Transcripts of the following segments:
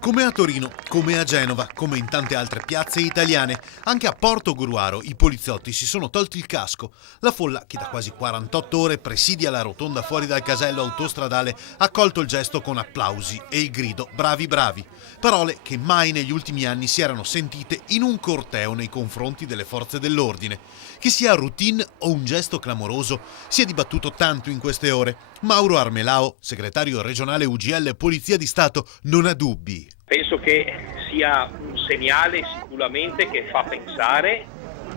Come a Torino, come a Genova, come in tante altre piazze italiane, anche a Portogruaro i poliziotti si sono tolti il casco. La folla, che da quasi 48 ore presidia la rotonda fuori dal casello autostradale, ha accolto il gesto con applausi e il grido "bravi bravi", parole che mai negli ultimi anni si erano sentite in un corteo nei confronti delle forze dell'ordine. Che sia routine o un gesto clamoroso, si è dibattuto tanto in queste ore. Mauro Armelao, segretario regionale UGL Polizia di Stato, non ha dubbi. Penso che sia un segnale sicuramente che fa pensare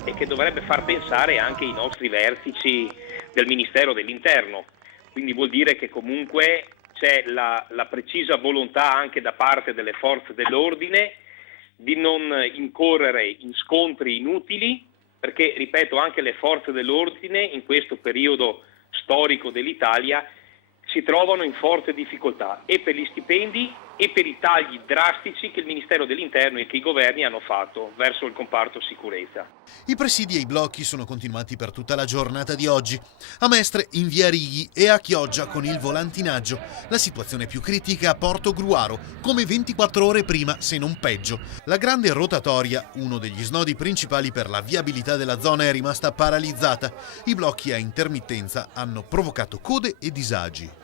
e che dovrebbe far pensare anche i nostri vertici del Ministero dell'Interno. Quindi vuol dire che comunque c'è la precisa volontà anche da parte delle forze dell'ordine di non incorrere in scontri inutili, perché, ripeto, anche le forze dell'ordine in questo periodo storico dell'Italia si trovano in forte difficoltà e per gli stipendi e per i tagli drastici che il Ministero dell'Interno e che i governi hanno fatto verso il comparto sicurezza. I presidi e i blocchi sono continuati per tutta la giornata di oggi. A Mestre, in via Righi e a Chioggia con il volantinaggio. La situazione più critica a Portogruaro, come 24 ore prima, se non peggio. La grande rotatoria, uno degli snodi principali per la viabilità della zona, è rimasta paralizzata. I blocchi a intermittenza hanno provocato code e disagi.